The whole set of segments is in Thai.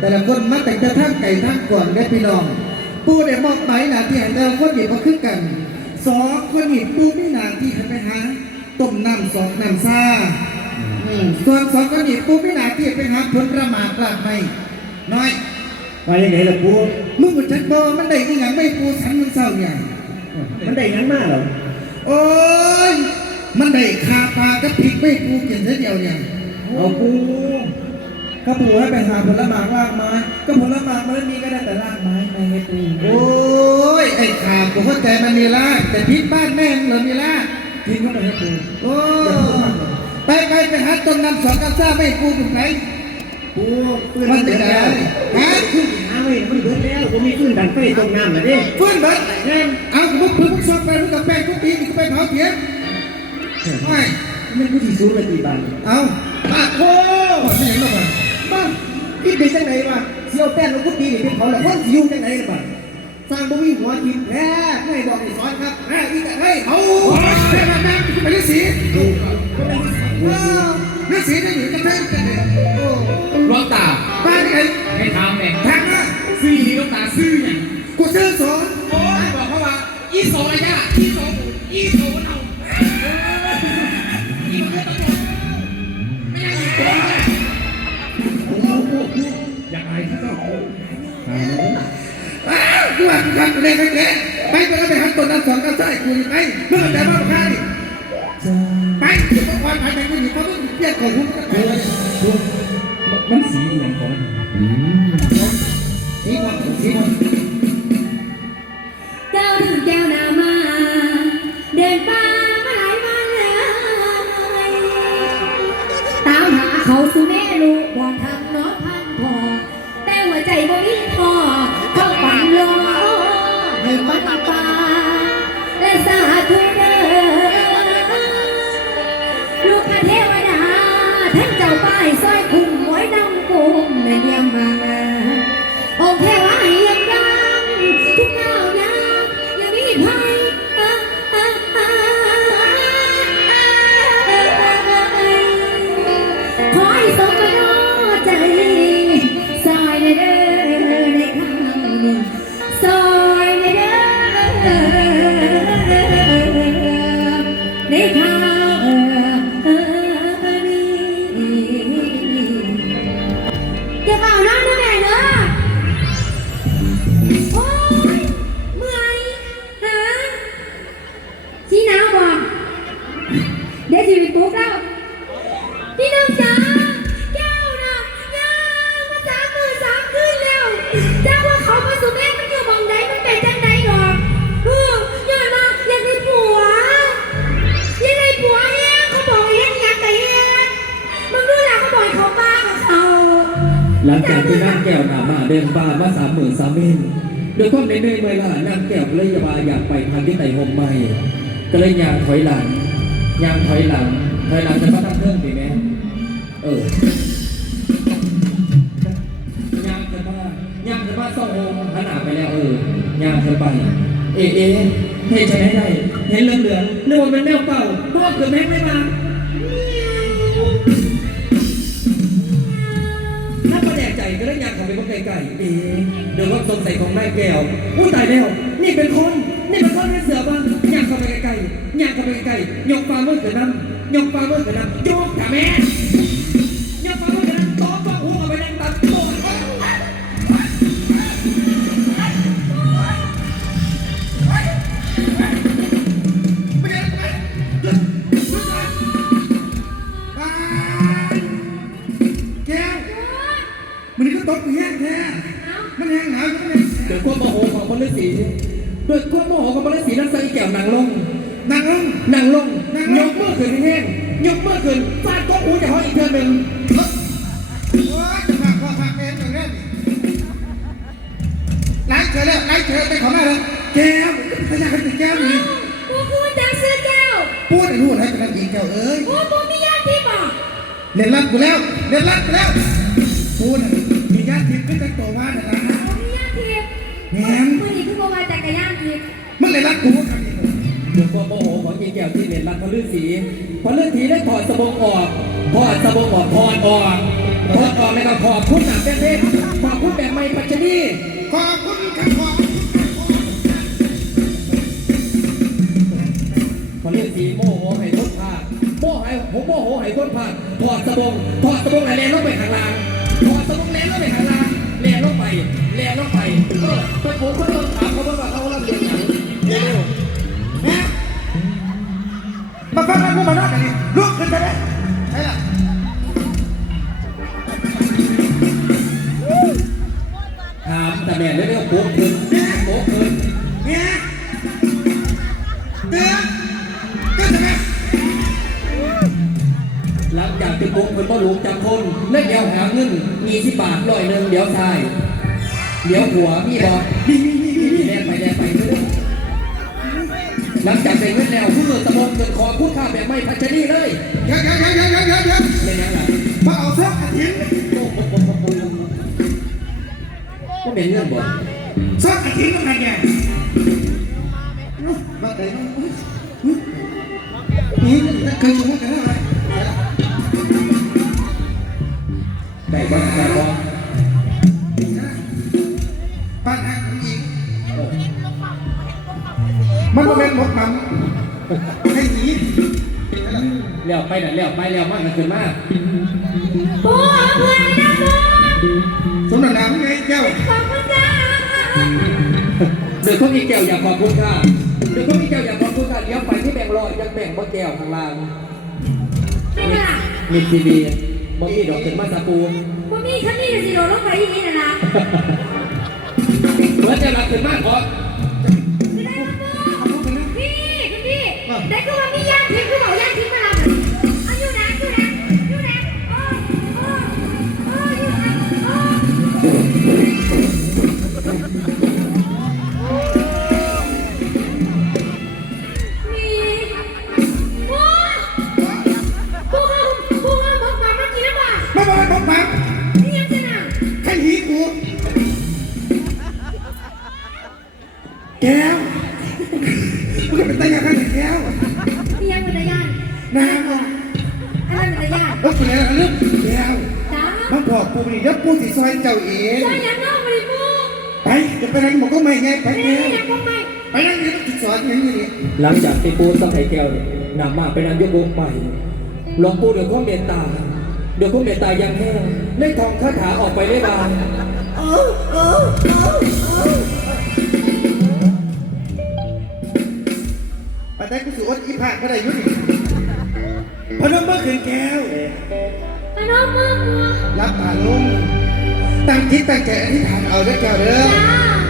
แต่ละคนมาแต่งแต่ท่างไก่ท่างก่อนได้พี่น้อง ปูได้มอบหมายหน้าที่ให้แต่ละคนหยิบมาขึ้นกันสองคนหยิบปูมีหน้าที่ให้ไปหาต้มน้ำสองน้ำซ่าอืมส่วนสองคนหยิบปูมีหน้าที่ไปหาผลประมาทรากไม้น้อยไปยังไงล่ะปูมึงมันจักบอมันได้ที่ยังไม่ปูสันมึงเศร้าเนี่ยมันได้งั้นมากเหรอโอ้ยมันได้คาปลากับพริกไม่ปูกินเท่เดียวเนี่ยเอาปู ข้าปูให้ไปหาผลไม้รากไม้ ก็ผลไม้มันมีก็ได้แต่รากไม้ไม่ให้ปูโอ้ยไอ้ขากูเข้าใจมันมีละแต่พริกบ้านแม่งเหรอมีละทิ้งเข้าไปให้ปูโอ้ไปไปไปหาต้นน้ำสองกับซ่าไม่ปูถึงไหนปูฟื้นมันเป็นอะไรฮะขึ้นหาไว้มันเบิดแล้วผมมีขึ้นดันไฟตรงน้ำเลยดิฟื้นเบิดเอากูมึงพึ่งชอบไปมึงกับแป้งทุกปีมึงไปเผาเทียนไม่มันผู้ที่สูงเลยกี่บาทเอาปากโอ้ไม่เห็นหรอกบ้าง คิดเป็นจังไหนวะเสี่ยวแป้นเราพุทธีนี่เป็นเขาแล้วคนสิอยู่จังไหนล่ะบ้างสร้างบ่มีหัวทิมแท้ไม่บอกให้สอนครับแท้อีกแต่เฮ้ยเอาแค่นั้นนะไปฤาษีฤาษีได้อยู่กับเธอกันเนี่ยโอ้หลวงตาบ้านไอ้ให้ทำเนี่ยแทงนะซื้อหลวงตาซื้อเนี่ยกูซื้อสอนโอ้ยบอกเขาว่าอีโซอะไรจ้ะอีโซ กูว่ากูทำกูเล่นให้แกไปไปแล้วไปหาต้นนั้นสองกับใส่กูไปเมื่อแต่บ้านข้านี่ไปจะบอกความหมายไปกูอยู่เพราะมึงเปลี่ยนของกูกันไปมันสีเหมือนของสีม่วงสีม่วงเจ้าถึงแก้วนามาเดินป่ามาหลายวันเลยตามหาเขาสุแม่ลูกบอกทำน้องพัน ท่านเจ้าป้ายซอยคุ้มไว้ดำกุมในเนียมบางอง Oh. จากที่นั่งแก้วหนามาเดินป่ามาสามหมื่นสามเมนโดยความในเนื่อยเมื่อยล้านั่งแก้วก็เลยยาอยากไปทางที่ไหนหมใหม่ ก็เลยยางถอยหลังยางถอยหลังถอยหลังจะมาทำเรื่องดีไหมเออยางจะมายางจะมาส่องโฮมขนาดไปแล้วเออยางจะไป เอเอเห็นใช่ไหมได้เห็นเหลืองเหลืองๆนึกว่าเป็นแมวเป่าเพราะว่าเกิดแม่ไม่มาถ้าประแด กใจก็ได้อยางของเป็นไก่ไก่เอ๋เดี๋ยวว่าสงสัยของแม่แก้วอุ้ยตายแล้ว นี่เป็นคน นี่เป็นคนไม่เสือบ้างยางของเป็นไก่ไก่ยางของเป็นไก่ไก่ยกฟ้ามือกับน้ำยกฟ้ามือกับน้ำยกกับแม่ แก้วนางลงนังลงนางลงยกมือขึ้นแห้งยกมือขึ้นฟาดก้นหูจะห้อยอีกเทือนหนึ่งโอ้ยจะฝากพ่อฝากแม่อย่างนี้ไล่เธอแล้วไล่เธอไปขอแม่เลยแก้วขยันเป็นแก้วนี่กูคือจังซื้อแก้วพูดไอ้รู้อะไรเป็นนักหญิงแก้วเอ้ยกูกูมีญาติที่บอกเล่นรักกูแล้วเล่นรักกูแล้วพูดมีญาติทิพย์ก็จะโตว่าแต่ละกูมีญาติที่แหมมือนี้คือบอกว่าจักรยานทิพย์ มึงเลยรักกูหลวงพ่อโมโหของยีแก้วที่เป็นรักพลื่าษีพระฤาสีได้ถอดสบงออกถอดสบงออกถอดออกถอดออกแล้วก็ขอบคุณหนังเต้นขอบคุณแบบไม่ปัจจุบันขอบคุณกับขอบพระฤาสีโมโหให้ทุกภาคโมโหให้โมโหให้ทุกภาคถอดสบงถอดสบงแะไรแล้วไปข้างล่างถอดสบงแล้วไปข้างล่างแล่ลงไปแล่ลงไปเออไปผมก็โดนถามเขาว่าเขาเล่าเรื่อง มาฟังกันพวกมานอกกันนี่ลุกขึ้นไปเลยใช่ละถามแต่แม่เร็วๆโป๊ะขึ้นโป๊ะขึ้นเนี่ยเตือนเตือนใช่ไหมหลังจากที่โป๊ะขึ้นพ่อหลวงจำคนเล่นเดียวหาเงินมีสิบบาทร้อยหนึ่งเดี๋ยวซ้ายเดี๋ยวหัวมีบอก หลังจากได้เงินแล้วผู้เงินสมองเกินคอพูดข้าแบบไม่พัชรีเลยเดี๋ยวเดี๋ยวเดี๋ยวเดี๋ยวเดี๋ยวเดี๋ยวเดี๋ยวเป็นยังไงมาเอาซอกกระถิ่นก็เป็นเรื่องบ่ซอกกระถิ่นมันไงแกมาไหนมานี่เคยชมกันแล้วไหมได้บ่ได้บ่ ให้หนีเลี้ยวไปน่ะเลี้ยวไปเลี้ยวมากขึ้นมากปูเอาเพื่อนนะปูสมน้ำไงเจ้าขอบคุณจ้าเดี๋ยวเขามีแก้วอยากขอบคุณค่ะเดี๋ยวเขามีแก้วอยากขอบคุณค่ะเลี้ยวไปที่แบ่งลอยยังแบ่งบ่แก้วข้างล่างไม่เป็นไรมีทีวีบ่มีดอกถึงมาสปูปูมีฉันมีแต่สิโดนลงไปที่นี่นะนะเหมือนจะรับขึ้นมากขอ คือว่ามีย่างทิ้งคือบอกย่างทิ้งมาล้วเอาอยู่นะอยู่นะอยู่นะโอ้โอ้โอ้อยู่นะโอ้มีปูปูเอาปูเอาบอกมาเมื่อกี้นะว่ามาบอกบอกมานี่ยังจะน่ะ ใครหีกูแก้วะยานเออคุณแล้วเรื่องแก้วจ้ามันบอกกูนี่ยับกูสิซอยเจ้าเองจ้ายังนอกมาเลยปูไปจะไปนั่งบอกก็ไม่ไงไปไม่แก้ได้วยังก็ไม่ไปนั่งนี่ต้องสอนอย่างนี้นี่หลังจากที่ปูสมัยแก้วเนี่ยนำมาเป็นนายกวงใหม่หลวงปู่เดี๋ยวข้อเมตตา เดี๋ยวข้อเมตตายังแห้งได้ทองคาถาออกไปได้บางไปได้กูสิอดอีผากก็ได้ยุ่น พนมเมื่อคืนแก้วมานอกมือมัวรับตาลงตั้งคิดตั้งใจอธิษฐานเอาด้วยแก้วเด้อ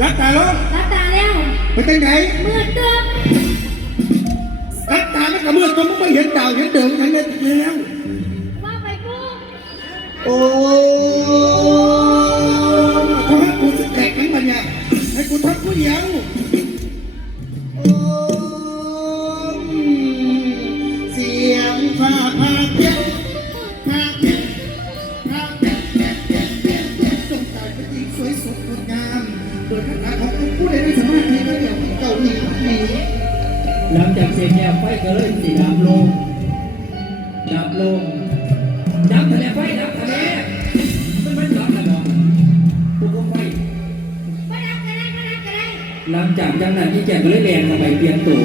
รับตาลงรับตาแล้วไปตั้งไหนมืดเติมรับตาไม่กระเมื่อตัวมึงไม่เห็นดาวเห็นเดิมทั้งนั้นแล้ว ว่าไปปูโอ้ขอให้กูสแตกทั้งมันเนี่ยให้กูทำกูเดียว หลังจากเสียงแก้วไฟก็เลยสีดับลงดับลงดับทะเลไฟดับทะเลมันมันดับแล้วบอกปูก็ไฟมาดับกันได้มาดับกันได้หลังจากจากนั้นที่แกก็เลยแรงเข้าไปเปลี่ยนตัว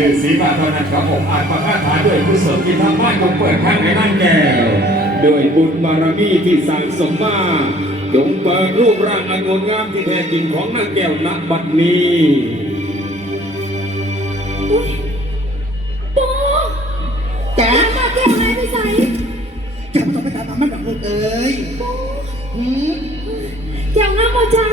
เย้ฤาษีมาเท่านั้นครับผมอ่านมาคาถาด้วยกุศลที่ทางบ้านของเปิดข้างในนั่งแก้วด้วยบุญบารมีที่สั่งสมมาจงเปิดรูปร่างอันงดงามที่แท้จริงของนางแก้วณบัดนี้อุ๊ยปูจ๋ามาเกี่ยวอะไรไปใส่จับต้องไปตามมันแบบลูกเอ้ยปูหืมเกี่ยวน้ำมาจ้า